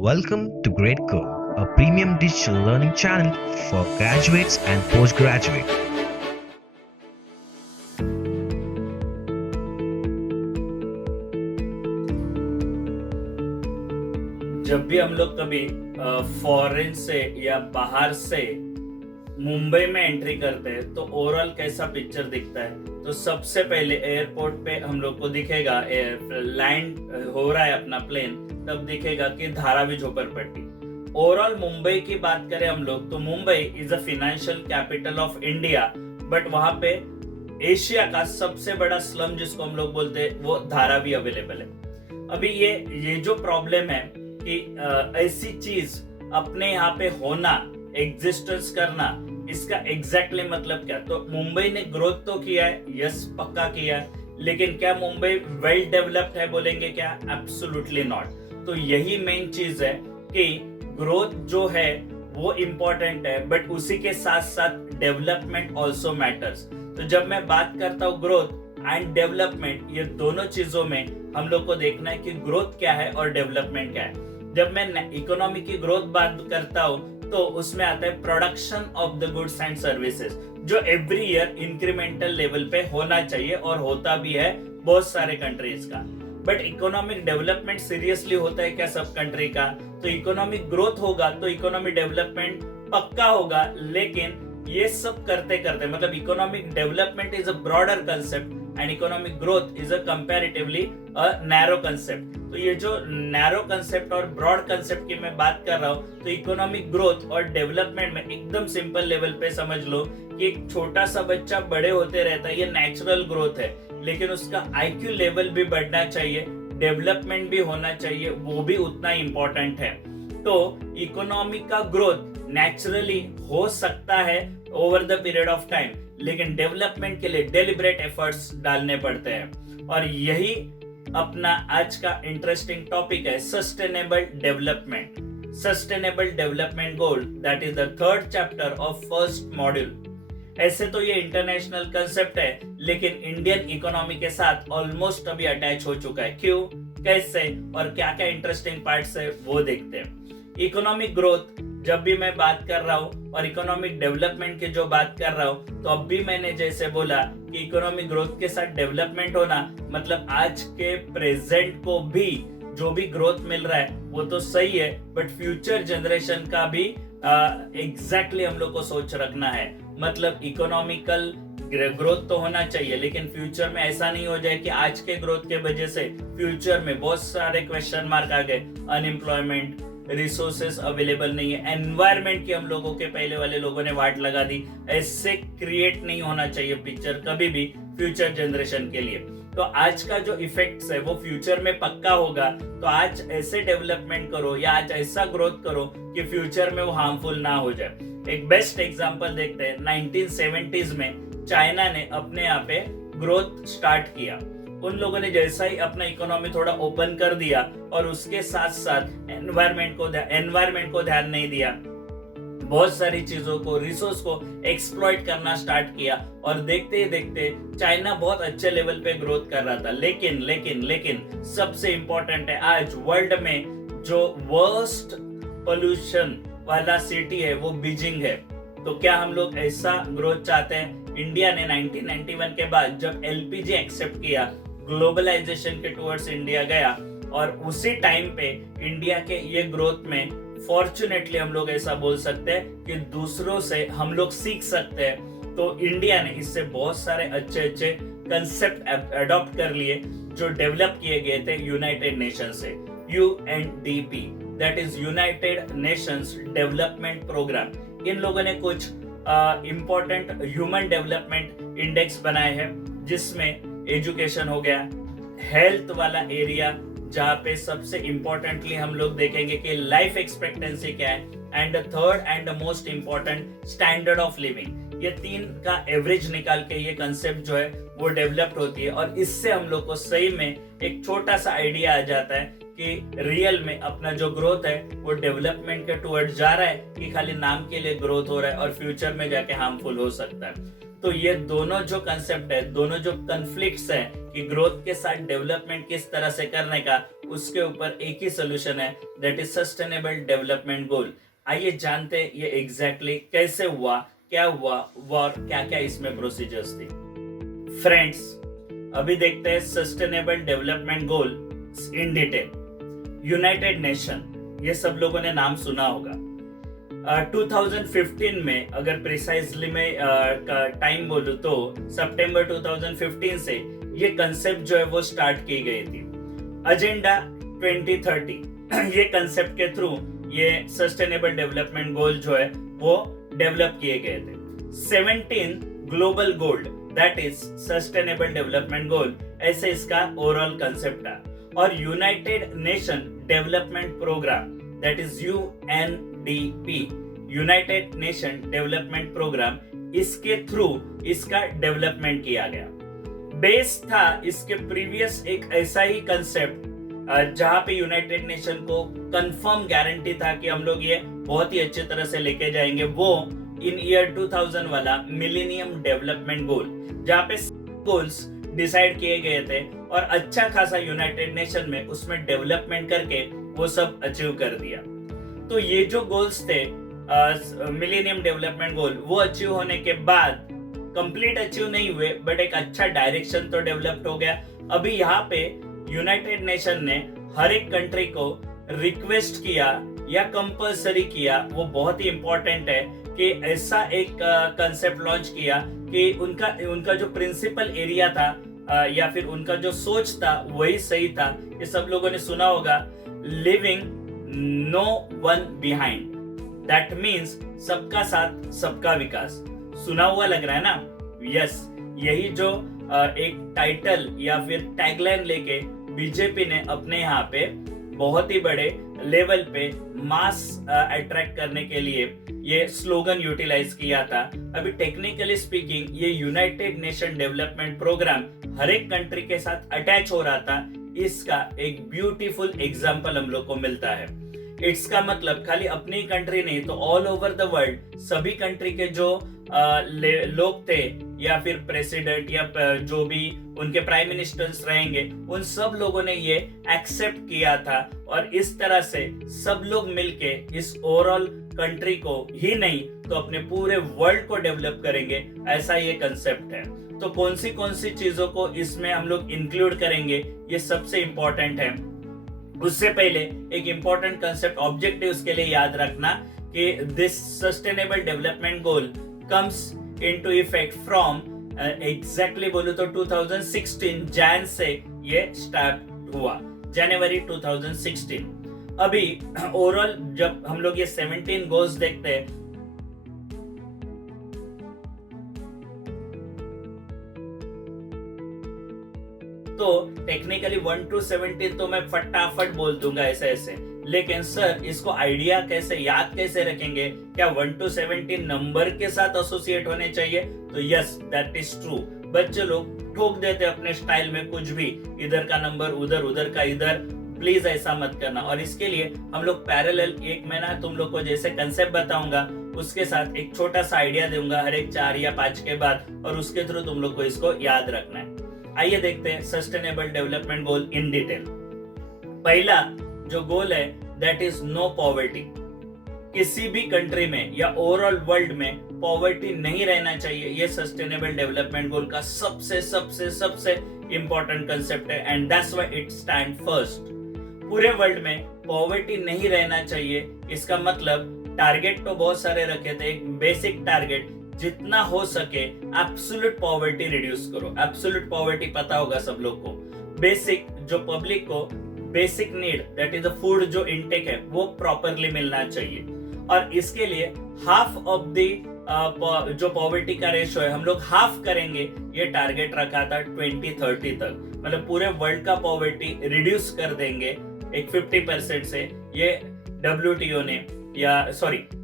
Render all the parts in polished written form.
Welcome to Grade Co, a premium digital learning channel for graduates and postgraduate. जब भी हम लोग कभी फॉरेन से या बाहर से मुंबई में एंट्री करते हैं तो ओवरऑल कैसा पिक्चर दिखता है। तो सबसे पहले एयरपोर्ट पे हम लोग को दिखेगा लैंड हो रहा है अपना प्लेन, तब दिखेगा कि धारावी झोपड़पट्टी। ओवरऑल मुंबई की बात करें हम लोग तो Mumbai is a financial capital of India, but वहां पे एशिया का सबसे बड़ा स्लम जिसको हम लोग बोलते हैं वो धारावी अवेलेबल है। अभी ये जो प्रॉब्लम है कि ऐसी चीज अपने यहाँ पे होना, एग्जिस्टेंस करना, इसका एग्जैक्टली मतलब क्या। तो मुंबई ने ग्रोथ तो किया है, यस पक्का किया है, लेकिन क्या मुंबई वेल डेवलप्ड है बोलेंगे क्या? Absolutely not. तो यही मेन चीज है कि ग्रोथ जो है वो इम्पोर्टेंट है, बट उसी के साथ साथ डेवलपमेंट ऑल्सो मैटर्स। तो जब मैं बात करता हूँ ग्रोथ एंड डेवलपमेंट, ये दोनों चीजों में हम लोग को देखना है कि ग्रोथ क्या है और डेवलपमेंट क्या है। जब मैं इकोनॉमी की ग्रोथ बात करता हूँ तो उसमें आता है production of the goods and services, जो एवरी ईयर इंक्रीमेंटल लेवल पे होना चाहिए और होता भी है बहुत सारे कंट्रीज का। बट इकोनॉमिक डेवलपमेंट सीरियसली होता है क्या सब कंट्री का? तो इकोनॉमिक ग्रोथ होगा तो इकोनॉमिक डेवलपमेंट पक्का होगा, लेकिन ये सब करते करते मतलब economic development is a broader concept and economic growth is a comparatively a narrow concept. तो ये जो नैरो कंसेप्ट और ब्रॉड कंसेप्ट की मैं बात कर रहा हूँ, तो इकोनॉमिक ग्रोथ और डेवलपमेंट में एकदम सिंपल लेवल पे समझ लो कि एक छोटा सा बच्चा बड़े होते रहता है, ये नेचुरल ग्रोथ है, लेकिन उसका आईक्यू लेवल भी बढ़ना चाहिए, डेवलपमेंट भी होना चाहिए, वो भी उतना इंपॉर्टेंट है। तो इकोनॉमी का ग्रोथ नेचुरली हो सकता है over the period of time, लेकिन डेवलपमेंट के लिए डेलिब्रेट एफर्ट्स डालने पड़ते हैं। और यही अपना आज का इंटरेस्टिंग टॉपिक है, sustainable development. Sustainable development goal, that is the third chapter of first module. ऐसे तो ये इंटरनेशनल कंसेप्ट है, लेकिन इंडियन इकोनॉमी के साथ ऑलमोस्ट अभी अटैच हो चुका है। क्यों, कैसे और क्या क्या इंटरेस्टिंग पार्ट्स है वो देखते हैं। इकोनॉमिक ग्रोथ जब भी मैं बात कर रहा हूँ और इकोनॉमिक डेवलपमेंट की जो बात कर रहा हूँ, तो अब भी मैंने जैसे बोला कि इकोनॉमिक ग्रोथ के साथ डेवलपमेंट होना मतलब आज के प्रेजेंट को भी जो भी ग्रोथ मिल रहा है वो तो सही है, बट फ्यूचर जनरेशन का भी एग्जैक्टली हम लोग को सोच रखना है। मतलब इकोनॉमिकल ग्रोथ तो होना चाहिए, लेकिन फ्यूचर में ऐसा नहीं हो जाए कि आज के ग्रोथ के वजह से फ्यूचर में बहुत सारे क्वेश्चन मार्क आ गए, अनएम्प्लॉयमेंट, रिसोर्सेस अवेलेबल नहीं है, एनवायरमेंट की हम लोगों के पहले वाले लोगों ने वाट लगा दी। ऐसे क्रिएट नहीं होना चाहिए पिक्चर कभी भी फ्यूचर जनरेशन के लिए। तो आज का जो इफेक्ट्स है वो फ्यूचर में पक्का होगा। तो आज ऐसे डेवलपमेंट करो या आज ऐसा ग्रोथ करो कि फ्यूचर में वो हार्मफुल ना हो जाए। एक बेस्ट एग्जांपल देखते हैं, 1970s में चाइना ने अपने यहाँ पे ग्रोथ स्टार्ट किया। उन लोगों ने जैसा ही अपना इकोनॉमी थोड़ा ओपन कर दिया और उसके साथ साथ एनवायरमेंट को ध्यान नहीं दिया, बहुत सारी चीजों को, रिसोर्स को एक्सप्लॉइट करना स्टार्ट किया और देखते ही देखते चाइना बहुत अच्छे लेवल पे ग्रोथ कर रहा था। लेकिन सबसे इंपॉर्टेंट है, आज वर्ल्ड में जो वर्स्ट पोल्यूशन वाला सिटी है वो बीजिंग है। तो क्या हम लोग ऐसा ग्रोथ चाहते हैं? इंडिया ने 1991 के बाद जब एलपीजी एक्सेप्ट किया, ग्लोबलाइजेशन के टुवर्ड्स इंडिया गया, और उसी टाइम पे इंडिया के ये ग्रोथ में फॉर्चुनेटली हम लोग ऐसा बोल सकते हैं कि दूसरों से हम लोग सीख सकते हैं। तो इंडिया ने इससे बहुत सारे अच्छे अच्छे कंसेप्ट अडॉप्ट कर लिए जो डेवलप किए गए थे यूनाइटेड नेशन से, UNDP, that is United Nations Development Programme. इन लोगों ने कुछ इंपॉर्टेंट ह्यूमन डेवलपमेंट इंडेक्स बनाए हैं, जिसमें एजुकेशन हो गया, हेल्थ वाला एरिया जहाँ पे सबसे इंपॉर्टेंटली हम लोग देखेंगे कि लाइफ एक्सपेक्टेंसी क्या है, and third and most important standard of living. ये तीन का एवरेज निकाल के ये कंसेप्ट जो है वो डेवलप्ड होती है, और इससे हम लोग को सही में एक छोटा सा आइडिया आ जाता है कि रियल में अपना जो ग्रोथ है वो डेवलपमेंट के टुवर्ड जा रहा है कि खाली नाम के लिए ग्रोथ हो रहा है और फ्यूचर में जाके हार्मफुल हो सकता है। तो ये दोनों जो कंसेप्ट है, दोनों जो कन्फ्लिक्ट्स है कि ग्रोथ के साथ डेवलपमेंट किस तरह से करने का, उसके ऊपर एक ही सोल्यूशन है, दैट इज सस्टेनेबल डेवलपमेंट गोल। आइए जानते हैं ये एग्जैक्टली कैसे हुआ, क्या हुआ और क्या क्या इसमें प्रोसीजर्स थी। फ्रेंड्स, अभी देखते हैं sustainable development goal in detail. United nation, ये सब लोगों ने नाम सुना होगा। 2015 में, अगर प्रिसाइजली में टाइम बोलूं तो सितंबर 2015 से ये कंसेप्ट जो है वो स्टार्ट की गई थी। एजेंडा 2030 ये कंसेप्ट के थ्रू ये सस्टेनेबल डेवलपमेंट गोल जो है वो डेवलप किए गए थे। 17 global goal, that is sustainable development goal, ऐसे इसका ओवरऑल कंसेप्ट है। और United Nation development programme, that is UNDP, United Nation development programme, इसके थ्रू इसका डेवलपमेंट किया गया। बेस था इसके प्रीवियस एक ऐसा ही कंसेप्ट जहां पे यूनाइटेड नेशन को कंफर्म गारंटी था कि हम लोग ये बहुत ही अच्छी तरह से लेके जाएंगे, वो इन ईयर 2000 वाला मिलेनियम डेवलपमेंट गोल, जहां पे गोल्स डिसाइड किए गए थे और अच्छा खासा यूनाइटेड नेशन में उसमें डेवलपमेंट करके वो सब अचीव कर दिया। तो ये जो गोल्स थे मिलेनियम डेवलपमेंट गोल, वो अचीव होने के बाद कंप्लीट अचीव नहीं हुए, बट एक अच्छा डायरेक्शन तो डेवलप हो गया। अभी यहाँ पे यूनाइटेड नेशन ने हर एक कंट्री को रिक्वेस्ट किया या कंपल्सरी किया, वो बहुत ही इंपॉर्टेंट है कि ऐसा एक कंसेप्ट लॉन्च किया कि उनका जो प्रिंसिपल एरिया था या फिर उनका जो सोच था वही सही था। ये सब लोगों ने सुना होगा, living no one behind, that means सबका साथ सबका विकास। सुना हुआ लग रहा है ना? यस, यही जो एक टाइटल या फिर टैगलाइन लेके बीजेपी ने अपने यहाँ पे बहुत ही बड़े लेवल पे मास अट्रैक्ट करने के लिए ये स्लोगन यूटिलाइज किया था। अभी टेक्निकली स्पीकिंग ये यूनाइटेड नेशन डेवलपमेंट प्रोग्राम हर एक कंट्री के साथ अटैच हो रहा था। इसका एक ब्यूटीफुल एग्जांपल हम लोग को मिलता है। इसका मतलब खाली अपनी कंट्री नहीं, तो ऑल ओवर द वर्ल्ड सभी कंट्री के जो लोग थे या फिर प्रेसिडेंट या जो भी उनके प्राइम मिनिस्टर्स रहेंगे, उन सब लोगों ने ये एक्सेप्ट किया था और इस तरह से सब लोग मिलके इस ओवरऑल कंट्री को ही नहीं तो अपने पूरे वर्ल्ड को डेवलप करेंगे, ऐसा ये कंसेप्ट है। तो कौन सी चीजों को इसमें हम लोग इंक्लूड करेंगे, ये सबसे इंपॉर्टेंट है। उससे पहले एक इंपॉर्टेंट कंसेप्ट ऑब्जेक्टिव्स के लिए याद रखना कि this sustainable development goal comes into effect from exactly बोलूं तो 2016 जैन से ये स्टार्ट हुआ, जनवरी 2016। अभी ओवरऑल जब हम लोग ये 17 गोल्स देखते हैं, तो टेक्निकली 1 to 17 तो मैं फटाफट बोल दूंगा ऐसे, लेकिन सर इसको आइडिया कैसे याद कैसे रखेंगे, क्या 1 to 17 नंबर के साथ एसोसिएट होने चाहिए? तो यस, दैट इज ट्रू। बच्चे लोग ठोक देते अपने स्टाइल में कुछ भी, इधर का नंबर उधर, उधर का इधर, प्लीज ऐसा मत करना। और इसके लिए हम लोग पैरेलल एक महीना तुम लोग को जैसे कंसेप्ट बताऊंगा उसके साथ एक छोटा सा आइडिया दूंगा हर एक 4 या 5 के बाद, और उसके थ्रू तुम लोग को इसको याद रखना है। आइए देखते हैं sustainable development goal in detail. पहला जो गोल है दैट इज नो पॉवर्टी। किसी भी कंट्री में या ओवरऑल वर्ल्ड में पॉवर्टी नहीं रहना चाहिए, ये सस्टेनेबल डेवलपमेंट गोल का सबसे सबसे सबसे इंपॉर्टेंट कंसेप्ट है, and that's why it stand first. पूरे वर्ल्ड में पॉवर्टी नहीं रहना चाहिए, इसका मतलब टारगेट तो बहुत सारे रखे थे। एक बेसिक टारगेट, जितना हो सके एब्सोल्यूट पॉवर्टी रिड्यूस करो। एब्सोल्यूट पॉवर्टी पता होगा सब लोग को। बेसिक जो पब्लिक को basic need, that is the food जो इनटेक है, वो प्रॉपरली मिलना चाहिए। और इसके लिए हाफ ऑफ द जो पॉवर्टी का रेशो है हम लोग हाफ करेंगे, ये टारगेट रखा था 2030 तक। मतलब पूरे वर्ल्ड का पॉवर्टी रिड्यूस कर देंगे एक 50% से। ये WTO ने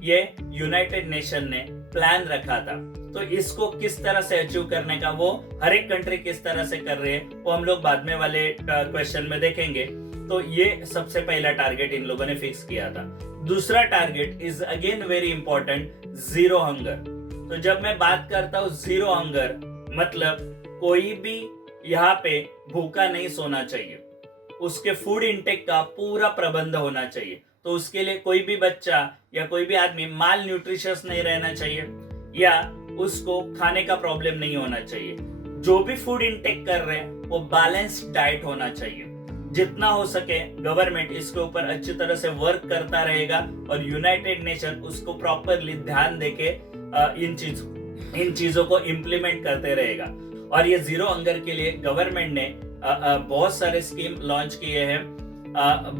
ये यूनाइटेड नेशन ने प्लान रखा था। तो इसको किस तरह से अचीव करने का, वो हर एक कंट्री किस तरह से कर रहे हैं, वो हम लोग बाद में वाले क्वेश्चन में देखेंगे। तो ये सबसे पहला टारगेट इन लोगों ने फिक्स किया था। दूसरा target is again very important, zero hunger. तो जब मैं बात करता हूँ जीरो हंगर, मतलब कोई भी यहाँ पे भूखा नहीं सोना चाहिए। उसके फूड इंटेक का पूरा प्रबंध होना चाहिए। तो उसके लिए कोई भी बच्चा या कोई भी आदमी माल न्यूट्रिशियस नहीं रहना चाहिए या उसको खाने का प्रॉब्लम नहीं होना चाहिए। जो भी फूड इंटेक कर रहे हैं वो बैलेंस्ड डाइट होना चाहिए। जितना हो सके गवर्नमेंट इसके ऊपर अच्छी तरह से वर्क करता रहेगा और यूनाइटेड नेशन उसको प्रॉपरली ध्यान देके इन चीजों को इम्प्लीमेंट करते रहेगा। और ये जीरो हंगर के लिए गवर्नमेंट ने बहुत सारे स्कीम लॉन्च किए हैं,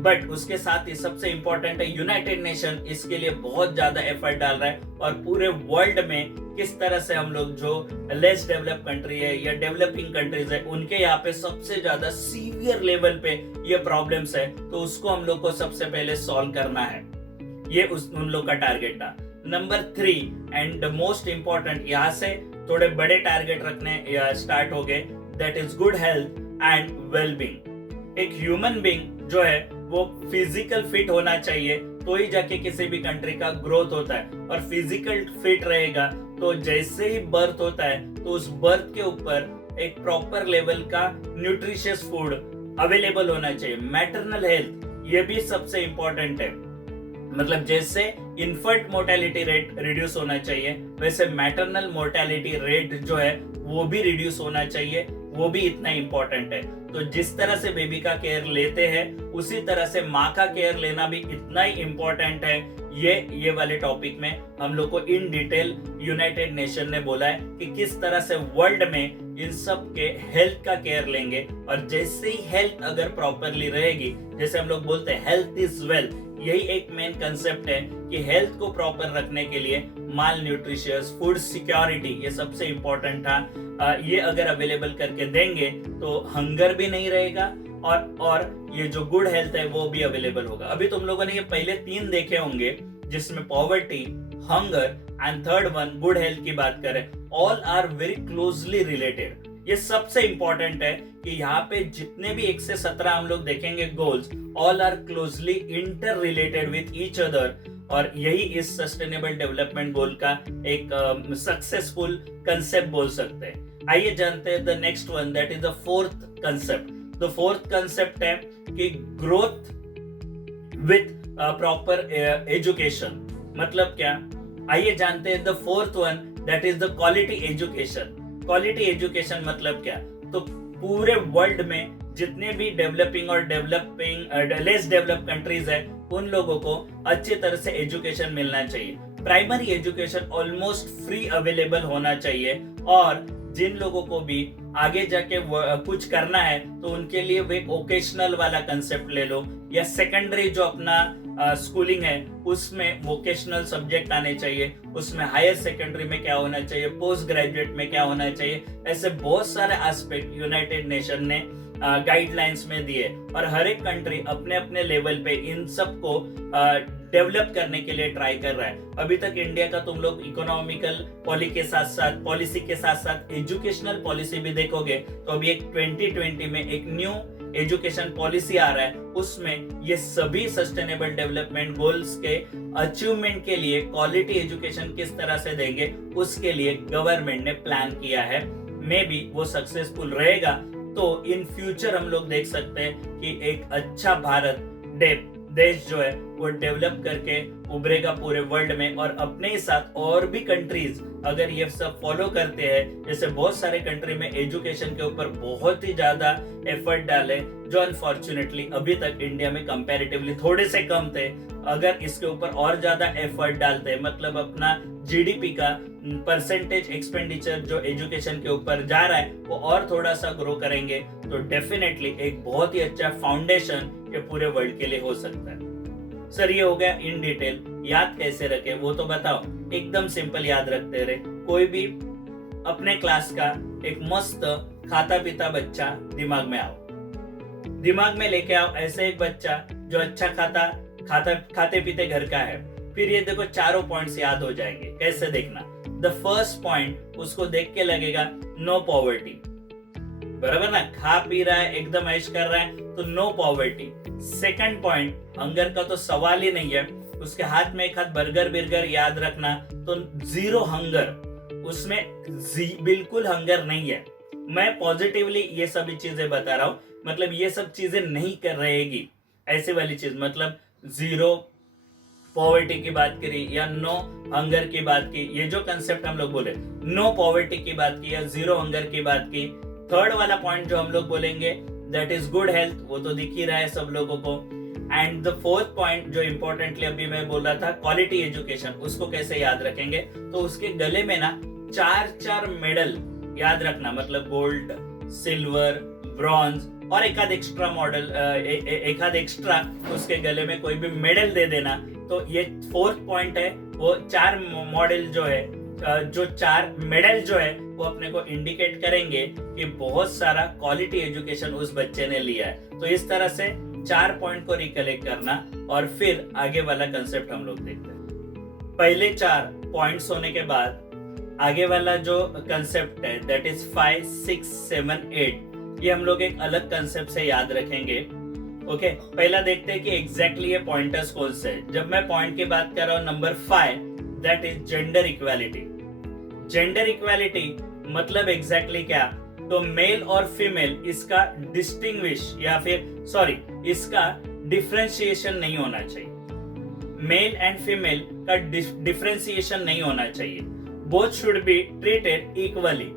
बट उसके साथ ही सबसे इंपॉर्टेंट है यूनाइटेड नेशन इसके लिए बहुत ज्यादा एफर्ट डाल रहा है। और पूरे वर्ल्ड में किस तरह से हम लोग जो लेस डेवलप कंट्री है या डेवलपिंग कंट्रीज है उनके यहाँ पे सबसे ज्यादा सीवियर लेवल पे ये प्रॉब्लम्स है, तो उसको हम लोग को सबसे पहले सॉल्व करना है। ये उन लोग का टारगेट था। नंबर 3 एंड मोस्ट इंपॉर्टेंट, यहाँ से थोड़े बड़े टारगेट रखने स्टार्ट हो गए, that is good health and wellbeing. एक ह्यूमन बींग जो है वो फिजिकल फिट होना चाहिए, तो ही जाके किसी भी कंट्री का ग्रोथ होता है। और फिजिकल फिट रहेगा तो जैसे ही बर्थ होता है तो उस बर्थ के ऊपर एक प्रॉपर लेवल का न्यूट्रिशियस फूड अवेलेबल होना चाहिए। मैटरनल हेल्थ ये भी सबसे इंपॉर्टेंट है, मतलब जैसे इन्फेंट मोर्टेलिटी रेट रिड्यूस होना चाहिए वैसे मैटरनल मोर्टेलिटी रेट जो है वो भी रिड्यूस होना चाहिए, वो भी इतना इंपॉर्टेंट है। तो जिस तरह से बेबी का केयर लेते हैं उसी तरह से माँ का केयर लेना भी इतना ही इंपॉर्टेंट है। ये वाले टॉपिक में हम लोग को इन डिटेल यूनाइटेड नेशन ने बोला है कि किस तरह से वर्ल्ड में इन सब के हेल्थ का केयर लेंगे। और जैसे ही हेल्थ अगर प्रॉपरली रहेगी, जैसे हम लोग बोलते हैं हेल्थ इज वेल्थ, यही एक मेन कंसेप्ट है कि हेल्थ को प्रॉपर रखने के लिए माल न्यूट्रिशियस फूड सिक्योरिटी ये सबसे इंपॉर्टेंट था। ये अगर अवेलेबल करके देंगे तो हंगर भी नहीं रहेगा और ये जो गुड हेल्थ है वो भी अवेलेबल होगा। अभी तुम लोगों ने ये पहले 3 देखे होंगे जिसमें poverty, hunger and third one good health की बात करें, all are very closely related. ये सबसे इंपॉर्टेंट है कि यहाँ पे जितने भी 1 से 17 हम लोग देखेंगे goals, all are closely inter related with each other. और यही इस सस्टेनेबल डेवलपमेंट गोल का एक सक्सेसफुल कंसेप्ट बोल सकते हैं। आइए जानते हैं the next one, that is the 4th concept. The 4th concept है कि ग्रोथ विथ प्रॉपर एजुकेशन। मतलब क्या, आइए जानते हैं the 4th one, that is the quality education. Quality education मतलब क्या, तो पूरे वर्ल्ड में जितने भी डेवलपिंग और लेस डेवलप कंट्रीज है उन लोगों को अच्छी तरह से एजुकेशन मिलना चाहिए। Primary education almost free available होना चाहिए और जिन लोगों को भी आगे जाके कुछ करना है तो उनके लिए वे वोकेशनल वाला कंसेप्ट ले लो, या सेकेंडरी जो अपना स्कूलिंग है उसमें वोकेशनल सब्जेक्ट आने चाहिए, उसमें हायर सेकेंडरी में क्या होना चाहिए, पोस्ट ग्रेजुएट में क्या होना चाहिए। ऐसे बहुत सारे एस्पेक्ट यूनाइटेड नेशन ने गाइडलाइंस में दिए और हर एक कंट्री अपने अपने लेवल पे इन सब को डेवलप करने के लिए ट्राई कर रहा है। अभी तक इंडिया का तुम लोग इकोनॉमिकल पॉलिसी के साथ साथ एजुकेशनल पॉलिसी भी देखोगे तो अभी एक 2020 में एक न्यू एजुकेशन पॉलिसी आ रहा है, उसमें ये सभी सस्टेनेबल डेवलपमेंट गोल्स के अचीवमेंट के लिए क्वालिटी एजुकेशन किस तरह से देंगे उसके लिए गवर्नमेंट ने प्लान किया है। मे बी वो सक्सेसफुल रहेगा तो इन फ्यूचर हम लोग देख सकते हैं कि एक अच्छा भारत देश जो है वो डेवलप करके उभरेगा पूरे वर्ल्ड में। और अपने ही साथ और भी कंट्रीज अगर ये सब फॉलो करते हैं, जैसे बहुत सारे कंट्री में एजुकेशन के ऊपर बहुत ही ज्यादा एफर्ट डाले जो अनफॉर्चुनेटली अभी तक इंडिया में कंपैरेटिवली थोड़े से कम थे, अगर इसके ऊपर और ज्यादा एफर्ट डालते हैं, मतलब अपना जीडीपी का परसेंटेज एक्सपेंडिचर जो एजुकेशन के ऊपर जा रहा है वो और थोड़ा सा ग्रो करेंगे तो डेफिनेटली एक बहुत ही अच्छा फाउंडेशन ये पूरे वर्ल्ड के लिए हो सकता है। सर ये हो गया इन डिटेल, याद कैसे रखे वो तो बताओ। एकदम सिंपल याद रखते रहे। कोई भी अपने क्लास का एक मस्त खाता पीता बच्चा दिमाग में लेके आओ, ऐसे एक बच्चा जो अच्छा खाते पीते घर का है। फिर ये देखो चारों पॉइंट्स याद हो जाएंगे। कैसे देखना, द फर्स्ट पॉइंट उसको देख के लगेगा नो पॉवर्टी, बराबर ना, खा पी रहा है एकदम ऐश कर रहा है तो no poverty. Second point, hunger का तो सवाल ही नहीं है, उसके हाथ में एक हाथ बर्गर याद रखना, तो जीरो हंगर, उसमें बिल्कुल हंगर नहीं है। मैं पॉजिटिवली ये सभी चीजें बता रहा हूँ, मतलब ये सब चीजें नहीं कर रहेगी, ऐसी वाली चीज, मतलब जीरो पॉवर्टी की बात करी या नो हंगर की बात की, ये जो कंसेप्ट हम लोग बोले, नो पॉवर्टी की बात की या जीरो हंगर की बात की। थर्ड वाला पॉइंट जो हम लोग बोलेंगे दैट इज गुड हेल्थ, वो तो दिख ही रहा है सब लोगों को। एंड द फोर्थ पॉइंट जो इंपॉर्टेंटली अभी मैं बोल रहा था, क्वालिटी एजुकेशन, उसको कैसे याद रखेंगे, तो उसके गले में ना 4 मेडल याद रखना, मतलब गोल्ड, सिल्वर, ब्रॉन्ज और एकाध एक्स्ट्रा मॉडल, एकाध एक्स्ट्रा उसके गले में कोई भी मेडल दे देना। तो ये फोर्थ पॉइंट है, वो 4 मॉडल जो है, जो 4 मेडल जो है वो अपने को इंडिकेट करेंगे कि बहुत सारा क्वालिटी एजुकेशन उस बच्चे ने लिया है। तो इस तरह से 4 पॉइंट को रिकलेक्ट करना और फिर आगे वाला कंसेप्ट हम लोग देखते हैं। पहले 4 पॉइंट्स होने के बाद आगे वाला जो कंसेप्ट है दैट इज 5, 6, 7, 8, ये हम लोग एक अलग कंसेप्ट से याद रखेंगे। ओके, पहला देखते हैं कि एग्जैक्टली ये पॉइंटर्स कौन से हैं। जब मैं पॉइंट की बात कर रहा हूँ number 5, that is gender equality. Gender equality मतलब एग्जैक्टली क्या, तो मेल और फीमेल इसका डिस्टिंग्विश या फिर सॉरी इसका डिफरेंशिएशन नहीं होना चाहिए। मेल एंड फीमेल का डिफरेंशिएशन नहीं होना चाहिए। Both should be treated equally,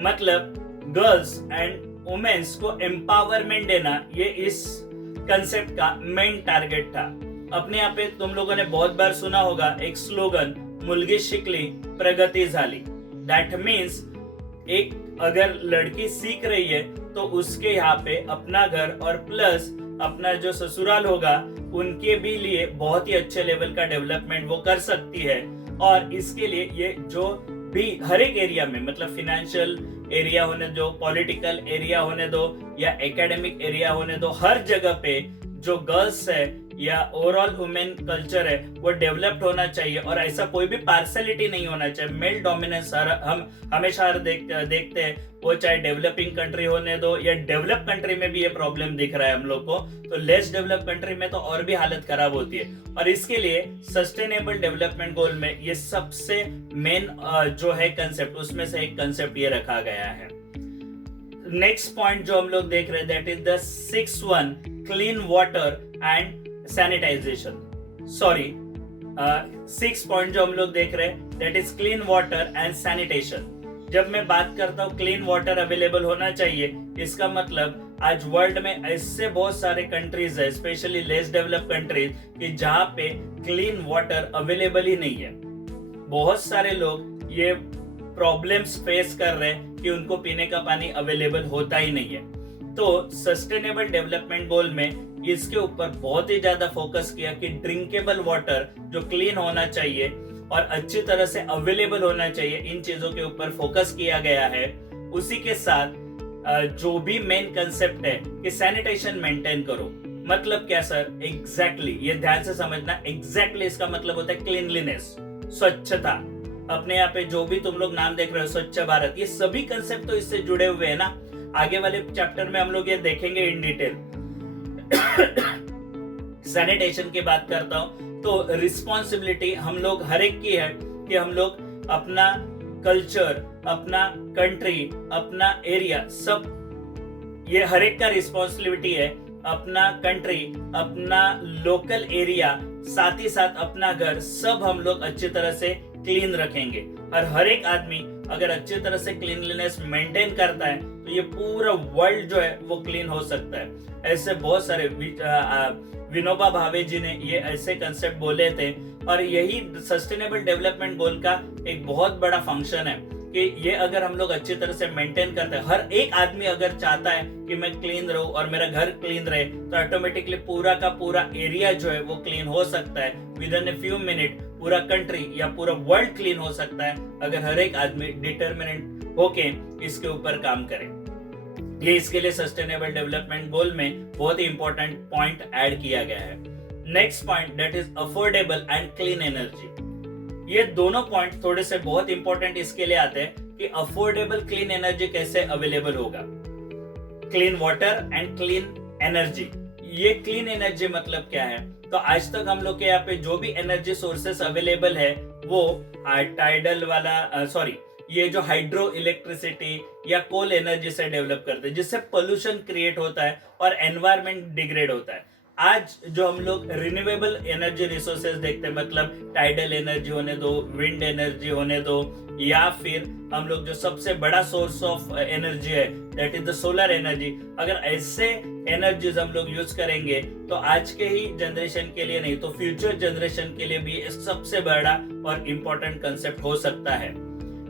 मतलब गर्ल्स एंड वुमेन्स को एम्पावरमेंट देना, ये इस कंसेप्ट का मेन टारगेट था। अपने यहाँ पे तुम लोगों ने बहुत बार सुना होगा एक स्लोगन, मुलगी शिकली प्रगति झाली। दैट मीन्स एक अगर लड़की सीख रही है तो उसके यहाँ पे अपना घर और प्लस अपना जो ससुराल होगा उनके भी लिए बहुत ही अच्छे लेवल का डेवलपमेंट वो कर सकती है। और इसके लिए ये जो भी हर एक एरिया में, मतलब फिनेंशियल एरिया होने दो, पॉलिटिकल एरिया होने दो या एकेडमिक एरिया होने दो, हर जगह पे जो गर्ल्स है या ओवरऑल वुमेन कल्चर है वो डेवलप्ड होना चाहिए। और ऐसा कोई भी पार्सलिटी नहीं होना चाहिए। मेल डोमिनेंस हम हमेशा देखते हैं, वो चाहे डेवलपिंग कंट्री होने दो या डेवलप कंट्री में भी ये प्रॉब्लम दिख रहा है हम लोग को, तो लेस डेवलप कंट्री में तो और भी हालत खराब होती है। और इसके लिए सस्टेनेबल डेवलपमेंट गोल में ये सबसे मेन जो है कंसेप्ट, उसमें से एक कंसेप्ट ये रखा गया है। नेक्स्ट पॉइंट जो हम लोग देख रहे हैं that is the 6th one, clean water and sanitization. Sorry 6 point जो हम लोग देख रहे हैं that is clean water and sanitation. जब मैं बात करता हूँ क्लीन वाटर अवेलेबल होना चाहिए, इसका मतलब आज वर्ल्ड में ऐसे बहुत सारे कंट्रीज है, स्पेशली लेस डेवलप कंट्रीज, कि जहाँ पे क्लीन वाटर अवेलेबल ही नहीं है। बहुत सारे लोग ये प्रॉब्लम्स फेस कर रहे हैं कि उनको पीने का पानी अवेलेबल होता ही नहीं है। तो सस्टेनेबल डेवलपमेंट गोल में इसके ऊपर बहुत ही ज्यादा फोकस किया कि ड्रिंकेबल वाटर जो क्लीन होना चाहिए और अच्छी तरह से अवेलेबल होना चाहिए, इन चीजों के ऊपर फोकस किया गया है। उसी के साथ जो भी मेन कंसेप्ट है कि सैनिटेशन मेंटेन करो। मतलब क्या सर? एग्जैक्टली ये ध्यान से समझना, एग्जैक्टली इसका मतलब होता है क्लीनलीनेस, स्वच्छता। अपने यहाँ पे जो भी तुम लोग नाम देख रहे हो, स्वच्छ भारत, ये सभी कंसेप्ट तो इससे जुड़े हुए हैं ना। आगे वाले चैप्टर में हम लोग ये देखेंगे इन डिटेल। सैनिटेशन की बात करता हूं तो रिस्पॉन्सिबिलिटी हम लोग हर एक की है कि हम लोग अपना कल्चर, अपना कंट्री, अपना एरिया, सब ये हर एक का रिस्पॉन्सिबिलिटी है। अपना कंट्री, अपना लोकल एरिया, साथ ही साथ अपना घर, सब हम लोग अच्छी तरह से क्लीन रखेंगे। और हर एक आदमी अगर अच्छी तरह से क्लीनलीनेस मेंटेन करता है तो ये पूरा वर्ल्ड जो है वो क्लीन हो सकता है। ऐसे बहुत सारे विनोबा भावे जी ने ये ऐसे कंसेप्ट बोले थे। और यही सस्टेनेबल डेवलपमेंट गोल का एक बहुत बड़ा फंक्शन है कि ये अगर हम लोग अच्छी तरह से मेंटेन करते हैं, हर एक आदमी अगर चाहता है कि मैं क्लीन रहूं और मेरा घर क्लीन रहे, तो ऑटोमेटिकली पूरा का पूरा एरिया जो है वो क्लीन हो सकता है। With in a few minute पूरा कंट्री या पूरा वर्ल्ड क्लीन हो सकता है अगर हर एक आदमी डिटर्मिनेंट होके इसके ऊपर काम करे। ये इसके लिए सस्टेनेबल डेवलपमेंट गोल में बहुत ही इंपॉर्टेंट पॉइंट ऐड किया गया है। Next point that is affordable and clean energy. ये दोनों पॉइंट थोड़े से बहुत इंपॉर्टेंट इसके लिए आते हैं कि अफोर्डेबल क्लीन एनर्जी कैसे अवेलेबल होगा। Clean water and clean energy, ये क्लीन एनर्जी मतलब क्या है? तो आज तक हम लोग के यहाँ पे जो भी एनर्जी सोर्सेस अवेलेबल है वो टाइडल वाला ये जो हाइड्रो इलेक्ट्रिसिटी या कोल एनर्जी से डेवलप करते हैं, जिससे पोल्यूशन क्रिएट होता है और एनवायरमेंट डिग्रेड होता है। आज जो हम लोग रिन्यूएबल एनर्जी रिसोर्सेज देखते हैं, मतलब टाइडल एनर्जी होने दो, विंड एनर्जी होने दो, या फिर हम लोग जो सबसे बड़ा सोर्स ऑफ एनर्जी है that is the solar energy, अगर ऐसे एनर्जीज हम लोग यूज करेंगे तो आज के ही जनरेशन के लिए नहीं तो फ्यूचर जनरेशन के लिए भी सबसे बड़ा और इंपॉर्टेंट कंसेप्ट हो सकता है।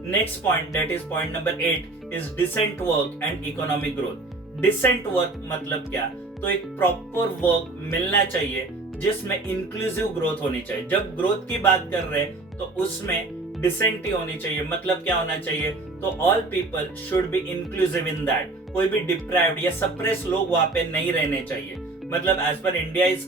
Next point that is point number 8 is decent work and economic growth. Decent work मतलब क्या? तो एक प्रॉपर वर्क मिलना चाहिए जिसमें इंक्लूसिव ग्रोथ होनी चाहिए। जब ग्रोथ की बात कर रहे हैं तो उसमें डिसेंट ही होनी चाहिए। मतलब क्या होना चाहिए? तो all people should be inclusive in that. कोई भी डिप्राइव्ड या सप्रेस लोग वहां पे नहीं रहने चाहिए। मतलब as per India is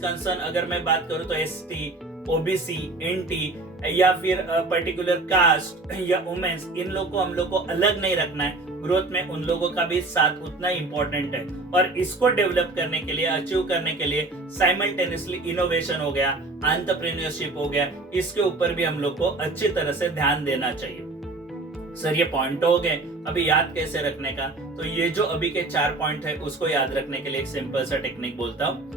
concern, अगर मैं बात करूं तो एसटी, ओबीसी, एनटी या फिर पर्टिकुलर कास्ट या वुमेन्स, इन लोग को हम लोग को अलग नहीं रखना है। ग्रोथ में उन लोगों का भी साथ उतना इंपॉर्टेंट है, और इसको डेवलप करने के लिए, अचीव करने के लिए साइमल्टेनियसली इनोवेशन हो गया, एंटरप्रेन्योरशिप हो गया, इसके ऊपर भी हम लोग को अच्छी तरह से ध्यान देना चाहिए। सर ये पॉइंट हो गए, अभी याद कैसे रखने का? तो ये जो अभी के 4 पॉइंट है उसको याद रखने के लिए एक सिंपल सा टेक्निक बोलता हूँ।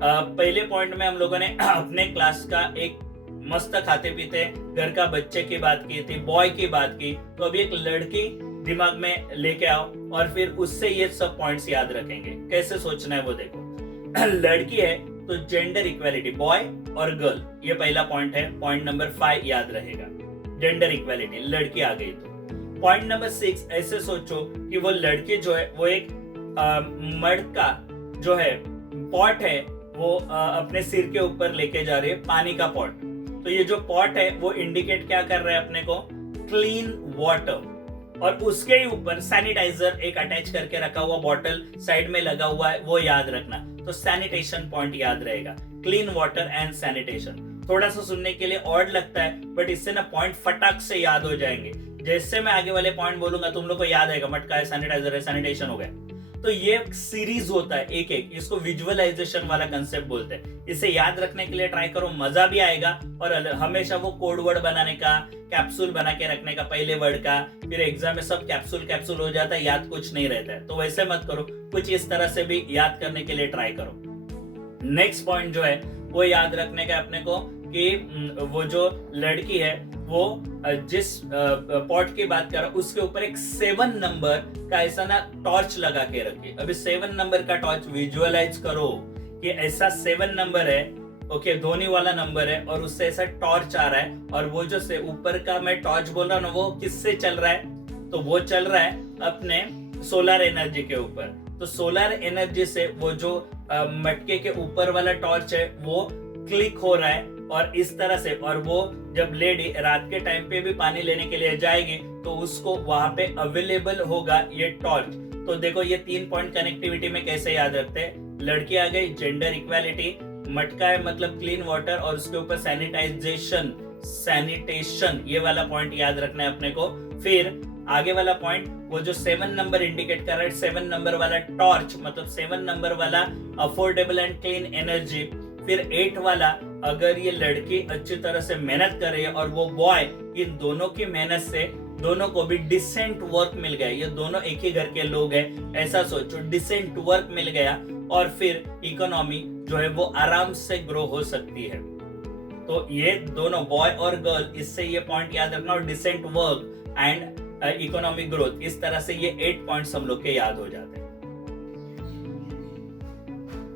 पहले पॉइंट में हम लोगों ने अपने क्लास का एक मस्त खाते पीते घर का बच्चे की बात की थी, बॉय की बात की, तो अभी एक लड़की दिमाग में लेके आओ और फिर उससे ये सब पॉइंट्स याद रखेंगे। कैसे सोचना है वो देखो। लड़की है तो जेंडर इक्वालिटी, बॉय और गर्ल, ये पहला पॉइंट है। पॉइंट नंबर 5 याद रहेगा, जेंडर इक्वालिटी, लड़की आ गई तो। पॉइंट नंबर 6 ऐसे सोचो कि वो लड़की जो है वो एक मर्द का जो है पॉट है वो अपने सिर के ऊपर लेके जा रही है, पानी का पॉट। तो ये जो पॉट है वो इंडिकेट क्या कर रहा है अपने को? Clean water. और उसके ही ऊपर सैनिटाइजर एक अटैच करके रखा हुआ बॉटल साइड में लगा हुआ है, वो याद रखना। तो सैनिटेशन पॉइंट याद रहेगा, क्लीन वाटर एंड सैनिटेशन। थोड़ा सा सुनने के लिए ऑड लगता है, बट इससे ना पॉइंट फटाक से याद हो जाएंगे। जैसे मैं आगे वाले पॉइंट बोलूंगा तुम लोग को याद आएगा, मटका है, सैनिटाइजर है, सैनिटेशन हो गया। तो ये सीरीज होता है एक एक, इसको विजुअलाइजेशन वाला कंसेप्ट बोलते हैं। इसे याद रखने के लिए ट्राई करो, मजा भी आएगा। और हमेशा वो कोड वर्ड बनाने का, कैप्सूल बना के रखने का पहले वर्ड का, फिर एग्जाम में सब कैप्सूल हो जाता है, याद कुछ नहीं रहता है। तो वैसे मत करो, कुछ इस तरह से भी याद करने के लिए ट्राई करो। नेक्स्ट पॉइंट जो है वो याद रखने का अपने को कि वो जो लड़की है वो जिस पॉट की बात कर रहा उसके ऊपर एक 7 नंबर का ऐसा ना टॉर्च लगा के रखिए। अभी 7 नंबर का टॉर्च विजुअलाइज करो कि ऐसा 7 नंबर है, ओके, धोनी वाला नंबर है, और उससे ऐसा टॉर्च आ रहा है। और वो जो से ऊपर का मैं टॉर्च बोल रहा हूँ ना, वो किससे चल रहा है? तो वो चल रहा है अपने सोलर एनर्जी के ऊपर। तो सोलर एनर्जी से वो जो मटके के ऊपर वाला टॉर्च है वो क्लिक हो रहा है, और इस तरह से, और वो जब लेडी रात के टाइम पे भी पानी लेने के लिए जाएगी तो उसको वहां पे अवेलेबल होगा ये टॉर्च। तो देखो ये 3 पॉइंट कनेक्टिविटी में कैसे याद रखते हैं। लड़की आ गई, जेंडर इक्वालिटी, मटका है मतलब क्लीन वाटर, और उसके ऊपर सैनिटेशन, ये वाला पॉइंट याद रखना है अपने को। फिर आगे वाला पॉइंट, वो जो 7 नंबर इंडिकेट कर रहा है, 7 नंबर वाला टॉर्च मतलब 7 नंबर वाला अफोर्डेबल एंड क्लीन एनर्जी। फिर 8 वाला, अगर ये लड़की अच्छी तरह से मेहनत कर रही है और वो बॉय, इन दोनों की मेहनत से दोनों को भी डिसेंट वर्क मिल गया। ये दोनों एक ही घर के लोग हैं, ऐसा सोचो, डिसेंट वर्क मिल गया। और फिर इकोनॉमी जो है वो आराम से ग्रो हो सकती है। तो ये दोनों बॉय और गर्ल, इससे ये पॉइंट याद रखना, और decent work and economic growth, इस तरह से ये 8 पॉइंट्स हम लोग के याद हो जाते हैं।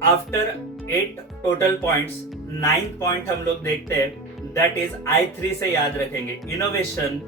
After 8 total points, 9th point हम लोग देखते हैं, दैट इज I3 से याद रखेंगे, इनोवेशन,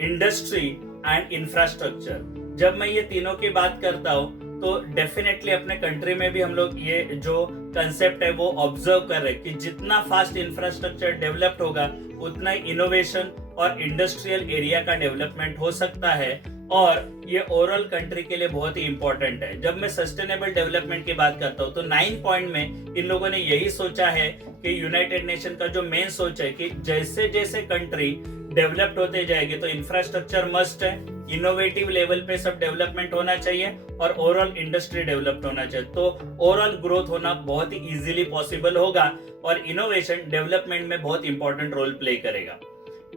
इंडस्ट्री एंड इंफ्रास्ट्रक्चर। जब मैं ये तीनों की बात करता हूँ तो डेफिनेटली अपने कंट्री में भी हम लोग ये जो कंसेप्ट है वो ऑब्जर्व कर रहे हैं कि जितना फास्ट इंफ्रास्ट्रक्चर डेवलप्ड होगा उतना ही इनोवेशन और इंडस्ट्रियल एरिया का डेवलपमेंट हो सकता है, और ये ओवरऑल कंट्री के लिए बहुत ही इंपॉर्टेंट है। जब मैं सस्टेनेबल डेवलपमेंट की बात करता हूँ तो 9 पॉइंट में इन लोगों ने यही सोचा है कि यूनाइटेड नेशन का जो मेन सोच है कि जैसे जैसे कंट्री डेवलप्ड होते जाएगी तो इंफ्रास्ट्रक्चर मस्ट है, इनोवेटिव लेवल पे सब डेवलपमेंट होना चाहिए, और ओवरऑल इंडस्ट्री डेवलप्ड होना चाहिए। तो ओवरऑल ग्रोथ होना बहुत ही इजीली पॉसिबल होगा, और इनोवेशन डेवलपमेंट में बहुत इंपॉर्टेंट रोल प्ले करेगा।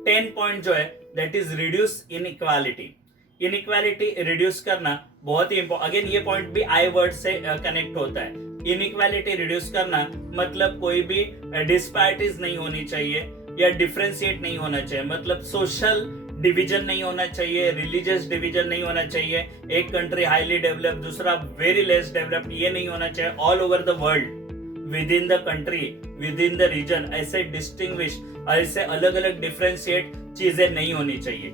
10 पॉइंट जो है that is reduce inequality. Inequality reduce करना बहुत ही अगेन ये पॉइंट भी आई वर्ड से कनेक्ट होता है। इनइक्वालिटी रिड्यूस करना मतलब कोई भी डिस्पैरिटीज नहीं होनी चाहिए या डिफरेंशिएट नहीं होना चाहिए, मतलब सोशल डिवीजन नहीं होना चाहिए, रिलीजियस डिवीजन नहीं होना चाहिए, एक कंट्री हाईली डेवलप्ड दूसरा वेरी लेस डेवलप्ड, ये नहीं होना चाहिए। All over the world within the country within the region ऐसे डिस्टिंग्विश, ऐसे अलग अलग डिफरेंशिएट चीजें नहीं होनी चाहिए।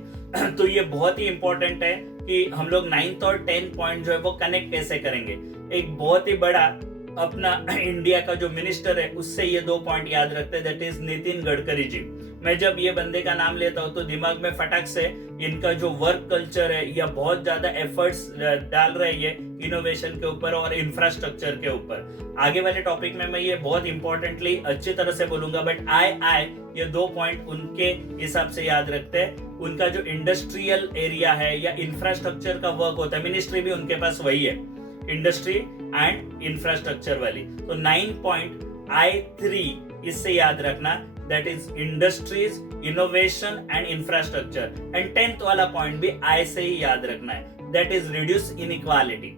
तो ये बहुत ही इंपॉर्टेंट है कि हम लोग 9th और 10th पॉइंट जो है वो कनेक्ट कैसे करेंगे। एक बहुत ही बड़ा अपना इंडिया का जो मिनिस्टर है उससे ये 2 पॉइंट याद रखते हैं, दैट इज नितिन गडकरी जी। मैं जब ये बंदे का नाम लेता हूँ तो दिमाग में फटाक से इनका जो वर्क कल्चर है या बहुत ज्यादा एफर्ट्स डाल रहे हैं ये इनोवेशन के ऊपर और इंफ्रास्ट्रक्चर के ऊपर। आगे वाले टॉपिक में मैं ये बहुत इंपॉर्टेंटली अच्छी तरह से बोलूंगा, बट आई ये 2 पॉइंट उनके हिसाब से याद रखते हैं। उनका जो इंडस्ट्रियल एरिया है या इंफ्रास्ट्रक्चर का वर्क होता है, मिनिस्ट्री भी उनके पास वही है, इंडस्ट्री एंड इंफ्रास्ट्रक्चर वाली। तो 9.I3 इससे याद रखना, that is industries, innovation and infrastructure. And 10th वाला पॉइंट भी आई से ही याद रखना है, दैट इज रिड्यूस इनइक्वालिटी।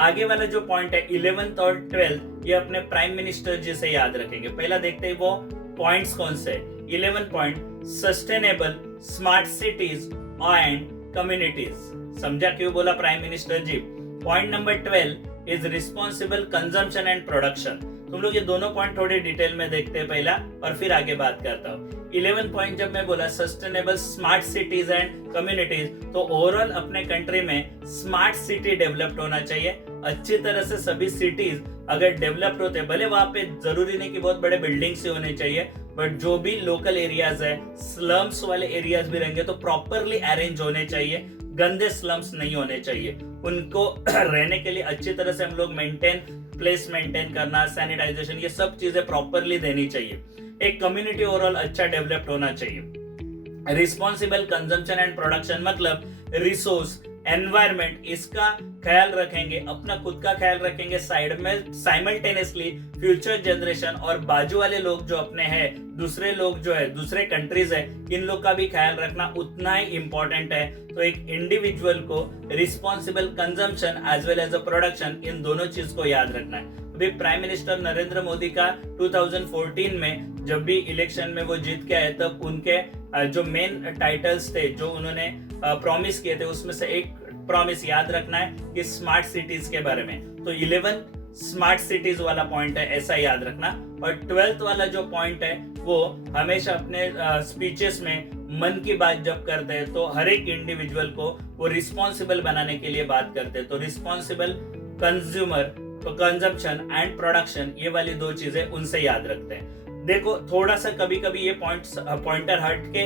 आगे वाला जो पॉइंट है 11th और 12th ये अपने प्राइम मिनिस्टर जी से याद रखेंगे। पहला देखते हैं वो पॉइंट्स कौन से। 11 point sustainable smart cities and communities. समझा क्यों बोला prime minister ji. Point number 12 is responsible consumption and production. तुम लोग ये दोनों पॉइंट थोड़े डिटेल में देखते हैं पहला और फिर आगे बात करता हूँ। 11 पॉइंट जब मैं बोला sustainable smart cities and communities, तो ओवरऑल अपने कंट्री में स्मार्ट सिटी डेवलप्ड होना चाहिए। अच्छी तरह से सभी सिटीज अगर डेवलप्ड होते, भले वहां पे जरूरी नहीं कि बहुत बड़े बिल्डिंग्स ही होने चाहिए, बट जो भी लोकल एरियाज है, स्लम्स वाले एरियाज भी रहेंगे तो प्रॉपरली अरेंज होने चाहिए, गंदे स्लम्स नहीं होने चाहिए। उनको रहने के लिए अच्छी तरह से हम लोग प्लेस मेंटेन करना, सैनिटाइजेशन, ये सब चीजें प्रॉपरली देनी चाहिए। एक कम्युनिटी ओवरऑल अच्छा डेवलप्ड होना चाहिए। रिस्पॉन्सिबल कंजम्पशन एंड प्रोडक्शन मतलब रिसोर्स, एनवायरमेंट, इसका ख्याल रखेंगे, अपना खुद का ख्याल रखेंगे, साइड में साइमल्टेनियसली फ्यूचर जनरेशन और बाजू वाले लोग जो अपने हैं, दूसरे लोग जो है, दूसरे कंट्रीज है, इन लोग का भी ख्याल रखना उतना ही इंपॉर्टेंट है। तो एक इंडिविजुअल को responsible consumption as well as a production, इन दोनों चीज को याद रखना है। अभी प्राइम मिनिस्टर नरेंद्र मोदी का 2014 में जब भी इलेक्शन में वो जीत के आए, तब उनके जो मेन टाइटल्स थे जो उन्होंने प्रॉमिस किए थे, उसमें से एक प्रॉमिस याद रखना है कि स्मार्ट सिटीज के बारे में। तो 11 स्मार्ट सिटीज वाला पॉइंट है, ऐसा याद रखना। और 12th वाला जो पॉइंट है वो हमेशा अपने स्पीचेस में, मन की बात जब करते हैं तो हर एक इंडिविजुअल को वो रिस्पॉन्सिबल बनाने के लिए बात करते हैं। तो रिस्पॉन्सिबल कंजम्पशन एंड प्रोडक्शन, ये वाली 2 चीजें उनसे याद रखते हैं। देखो थोड़ा सा कभी कभी ये पॉइंटर हट के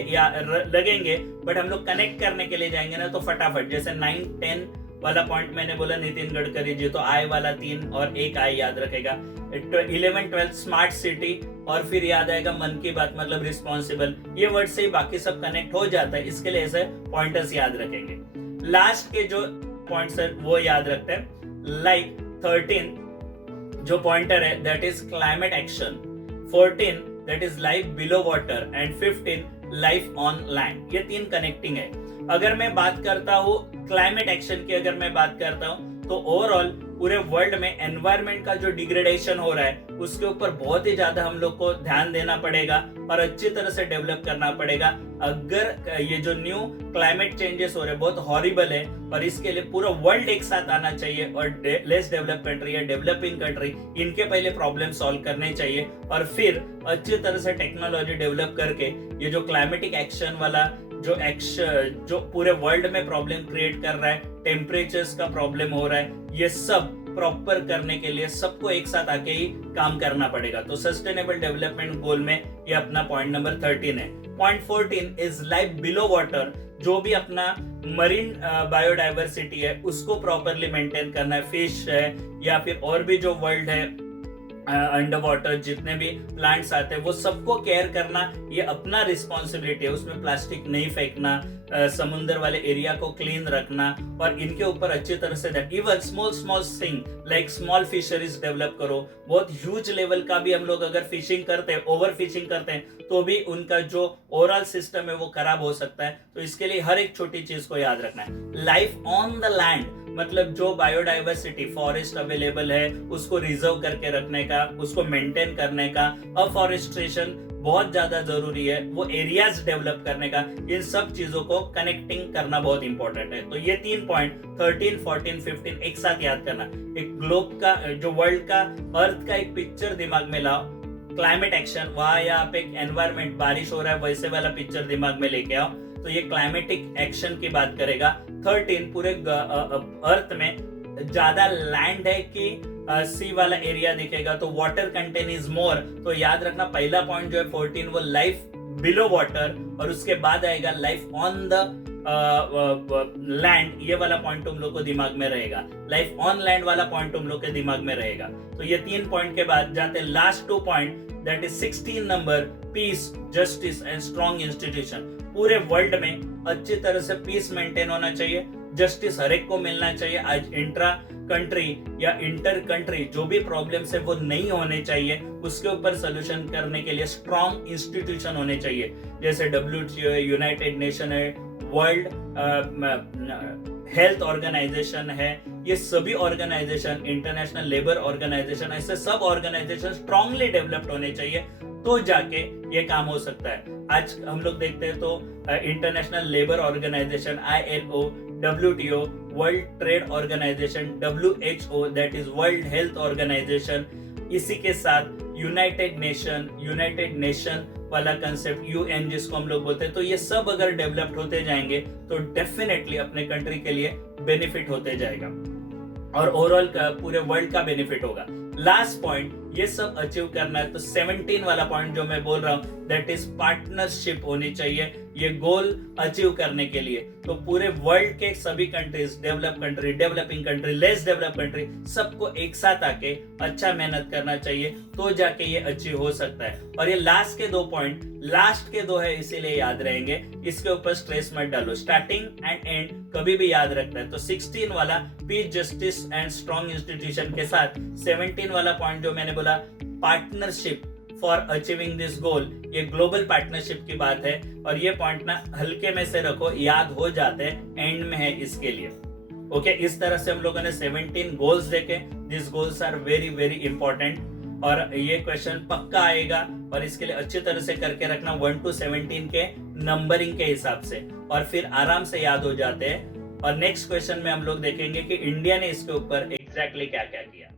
लगेंगे, बट हम लोग कनेक्ट करने के लिए जाएंगे ना तो फटाफट, जैसे 9, 10 वाला पॉइंट मैंने बोला नितिन गडकरी जी, तो आई वाला 3 और 1 आई याद रखेगा। 11, 12 स्मार्ट सिटी और फिर याद आएगा मन की बात मतलब रिस्पॉन्सिबल। ये वर्ड से ही बाकी सब कनेक्ट हो जाता है, इसके लिए ऐसे पॉइंटर्स याद रखेंगे। लास्ट के जो पॉइंट्स है वो याद रखते हैं। लाइक 13 जो पॉइंटर है that is climate action, 14 that is life below water and 15 life on land. ये 3 कनेक्टिंग है। अगर मैं बात करता हूँ क्लाइमेट एक्शन की, अगर मैं बात करता हूँ तो ओवरऑल पूरे वर्ल्ड में एनवायरनमेंट का जो डिग्रेडेशन हो रहा है उसके ऊपर बहुत ही ज्यादा हम लोग को ध्यान देना पड़ेगा और अच्छी तरह से डेवलप करना पड़ेगा। अगर ये जो न्यू क्लाइमेट चेंजेस हो रहे हैं बहुत हॉरिबल है, और इसके लिए पूरा वर्ल्ड एक साथ आना चाहिए और लेस डेवलप कंट्री या डेवलपिंग कंट्री, इनके पहले प्रॉब्लम सॉल्व करने चाहिए और फिर अच्छी तरह से टेक्नोलॉजी डेवलप करके ये जो क्लाइमेटिक एक्शन वाला जो पूरे वर्ल्ड में प्रॉब्लम क्रिएट कर रहा है, टेम्परेचर्स का प्रॉब्लम हो रहा है, ये सब प्रॉपर करने के लिए सबको एक साथ आके ही काम करना पड़ेगा। तो सस्टेनेबल डेवलपमेंट गोल में ये अपना पॉइंट नंबर 13 है। Point 14 is life below water, जो भी अपना मरीन बायोडाइवर्सिटी है उसको प्रॉपरली मेंटेन करना है, फिश है या फिर और भी जो वर्ल्ड है अंडर वाटर जितने भी प्लांट्स आते हैं वो सबको केयर करना ये अपना रिस्पॉन्सिबिलिटी है। उसमें प्लास्टिक नहीं फेंकना, समुद्र वाले एरिया को क्लीन रखना और इनके ऊपर अच्छी तरह से even small small thing like small fisheries develop करो। बहुत ह्यूज लेवल का भी हम लोग अगर फिशिंग करते हैं, ओवर फिशिंग करते हैं, तो भी उनका जो ओवरऑल सिस्टम है वो खराब हो सकता है। तो इसके लिए हर एक छोटी चीज को याद रखना है। लाइफ ऑन द लैंड मतलब जो बायोडाइवर्सिटी फॉरेस्ट अवेलेबल है उसको रिजर्व करके रखने का, उसको मेंटेन करने का, अफॉरेस्ट्रेशन बहुत ज्यादा जरूरी है, वो एरियाज डेवलप करने का, इन सब चीजों को कनेक्टिंग करना बहुत इंपॉर्टेंट है। तो ये 3 पॉइंट 13, 14, 15 एक साथ याद करना। एक ग्लोब का जो वर्ल्ड का अर्थ का एक पिक्चर दिमाग में लाओ, क्लाइमेट एक्शन, वहां या आप एक एनवायरमेंट बारिश हो रहा है वैसे वाला पिक्चर दिमाग में लेके आओ, तो ये क्लाइमेटिक एक्शन की बात करेगा। 13 पूरे अर्थ में ज्यादा लैंड है कि सी वाला एरिया दिखेगा, तो वाटर कंटेंट इज मोर। तो याद रखना पहला पॉइंट जो है 14 वो लाइफ बिलो वाटर, और उसके बाद आएगा लाइफ ऑन द लैंड, ये वाला पॉइंट तुम लोग को दिमाग में रहेगा। लाइफ ऑन लैंड वाला पॉइंट तुम लोग के दिमाग में रहेगा। तो ये 3 पॉइंट के बाद जाते last 2 point, that is 16 number, peace, justice and strong institution. पूरे वर्ल्ड में अच्छी तरह से पीस मेंटेन होना चाहिए, जस्टिस हर एक को मिलना चाहिए। आज इंट्रा कंट्री या इंटर कंट्री जो भी प्रॉब्लम्स है वो नहीं होने चाहिए, उसके ऊपर सोल्यूशन करने के लिए स्ट्रॉन्ग इंस्टीट्यूशन होने चाहिए, जैसे WTO है, यूनाइटेड नेशन है, वर्ल्ड हेल्थ ऑर्गेनाइजेशन है। ये सभी ऑर्गेनाइजेशन, इंटरनेशनल लेबर ऑर्गेनाइजेशन, ऐसे सब ऑर्गेनाइजेशन स्ट्रांगली डेवलप्ड होने चाहिए, तो जाके ये काम हो सकता है। आज हम लोग देखते हैं तो international labour organisation ILO, WTO, world trade organisation, WHO that is world health organisation, इसी के साथ यूनाइटेड नेशन वाला कंसेप्ट UN जिसको हम लोग बोलते हैं। तो ये सब अगर डेवलप्ड होते जाएंगे तो डेफिनेटली अपने कंट्री के लिए बेनिफिट होते जाएगा और ओवरऑल पूरे वर्ल्ड का बेनिफिट होगा। लास्ट पॉइंट, ये सब अचीव करना है तो 17 वाला पॉइंट जो मैं बोल रहा हूं दैट इज पार्टनरशिप होनी चाहिए ये गोल अचीव करने के लिए। तो पूरे वर्ल्ड के सभी countries, develop country, developing country, less develop country, सबको एक साथ आके अच्छा मेहनत करना चाहिए, तो जाके ये अचीव हो सकता है। और ये लास्ट के 2 पॉइंट, लास्ट के 2 है इसीलिए याद रहेंगे, इसके ऊपर स्ट्रेस मत डालो, स्टार्टिंग एंड एंड कभी भी याद रखता है। तो 16 वाला peace, justice and strong institution के साथ 17 वाला पॉइंट जो मैंने बोला partnership for achieving this goal, ये ग्लोबल पार्टनरशिप की बात है। और ये पॉइंट ना हल्के में से रखो, याद हो जाते हैं, एंड में है इसके लिए। ओके, इस तरह से हम लोगों ने 17 गोल्स देखे। This goals are very very important और ये क्वेश्चन पक्का आएगा और इसके लिए अच्छी तरह से करके रखना 1 to 17 के नंबरिंग के हिसाब से, और फिर आराम से याद हो जाते हैं। और नेक्स्ट क्वेश्चन में हम लोग देखेंगे कि इंडिया ने इसके ऊपर एग्जैक्टली क्या क्या किया।